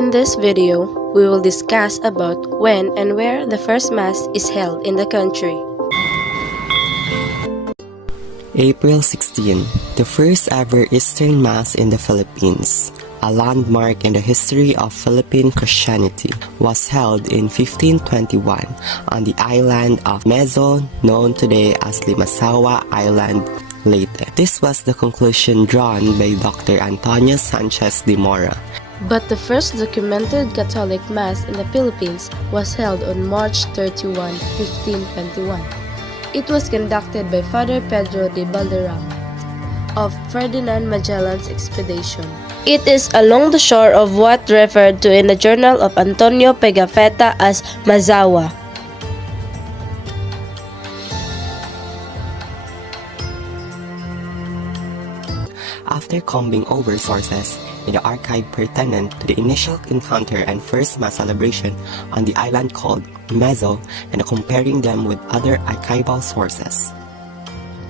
In this video, we will discuss about when and where the first Mass is held in the country. April 16, the first ever Eastern Mass in the Philippines, a landmark in the history of Philippine Christianity, was held in 1521 on the island of Mezo, known today as Limasawa Island, Leyte. This was the conclusion drawn by Dr. Antonio Sanchez de Mora. But the first documented Catholic Mass in the Philippines was held on March 31, 1521. It was conducted by Father Pedro de Valderrama of Ferdinand Magellan's expedition. It is along the shore of what referred to in the journal of Antonio Pigafetta as Mazawa. After combing over sources in the archive pertinent to the initial encounter and first Mass celebration on the island called Mezo and comparing them with other archival sources,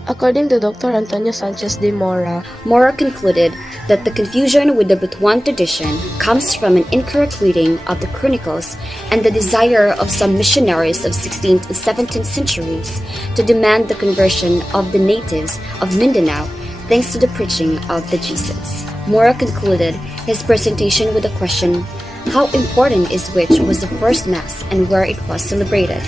According to Dr. Antonio Sanchez de Mora, Mora concluded that the confusion with the Butuan tradition comes from an incorrect reading of the chronicles and the desire of some missionaries of 16th and 17th centuries to demand the conversion of the natives of Mindanao thanks to the preaching of the Jesuits. Mora concluded his presentation with the question, how important is which was the first Mass and where it was celebrated?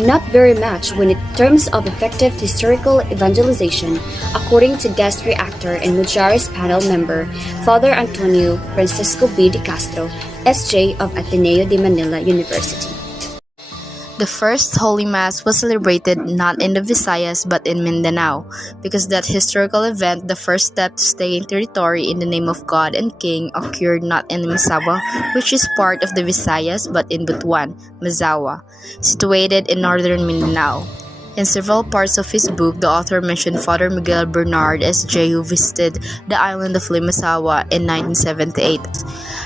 Not very much when in terms of effective historical evangelization, according to guest reactor and Mujares panel member, Father Antonio Francisco B. de Castro, S.J. of Ateneo de Manila University. The first Holy Mass was celebrated not in the Visayas but in Mindanao, because that historical event, the first step to staying territory in the name of God and King, occurred not in Limasawa, which is part of the Visayas, but in Butuan, Mazawa, situated in northern Mindanao. In several parts of his book, the author mentioned Father Miguel Bernard S.J. who visited the island of Limasawa in 1978.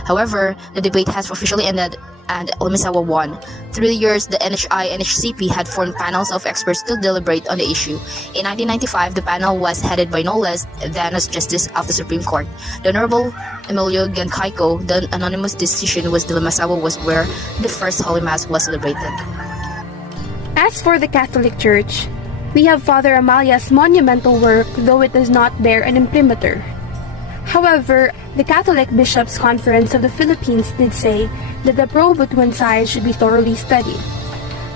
However, the debate has officially ended and Limasawa won. Through the years, the NHI and HCP had formed panels of experts to deliberate on the issue. In 1995, the panel was headed by no less than as Justice of the Supreme Court, the Honorable Emilio Gancaico. The anonymous decision was the Limasawa was where the first Holy Mass was celebrated. As for the Catholic Church, we have Father Amalia's monumental work, though it does not bear an imprimatur. However, the Catholic Bishops' Conference of the Philippines did say that the pro-Butuan side should be thoroughly studied.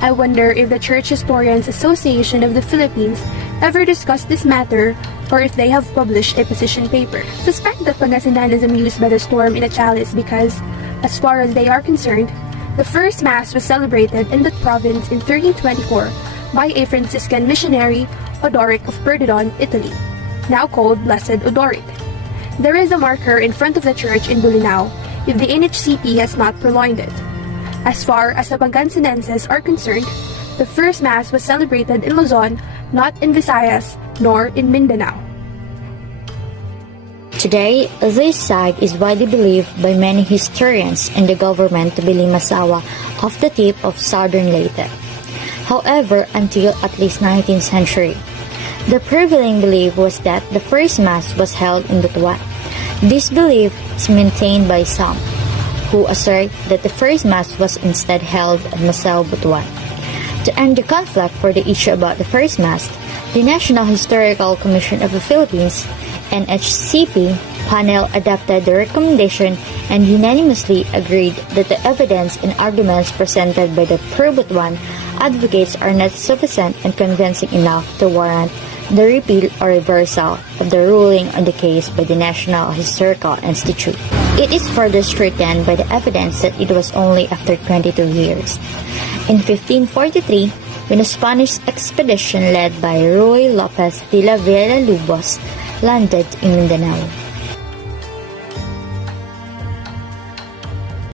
I wonder if the Church Historians Association of the Philippines ever discussed this matter or if they have published a position paper. Suspect that Pangasinan is amused by the storm in a chalice because, as far as they are concerned, the first Mass was celebrated in that province in 1324 by a Franciscan missionary, Odoric of Perdidon, Italy, now called Blessed Odoric. There is a marker in front of the church in Bolinao if the NHCP has not purloined it. As far as the Pangansinenses are concerned, the first Mass was celebrated in Luzon, not in Visayas, nor in Mindanao. Today, this site is widely believed by many historians and the government to be Limasawa off the tip of southern Leyte. However, until at least 19th century, the prevailing belief was that the first Mass was held in Butuan. This belief is maintained by some, who assert that the first Mass was instead held at Masao, Butuan. To end the conflict for the issue about the first Mass, the National Historical Commission of the Philippines, NHCP, panel adopted the recommendation and unanimously agreed that the evidence and arguments presented by the pro-Butuan advocates are not sufficient and convincing enough to warrant the repeal or reversal of the ruling on the case by the National Historical Institute. It is further strengthened by the evidence that it was only after 22 years. In 1543, when a Spanish expedition led by Ruy Lopez de la Villalobos landed in Mindanao.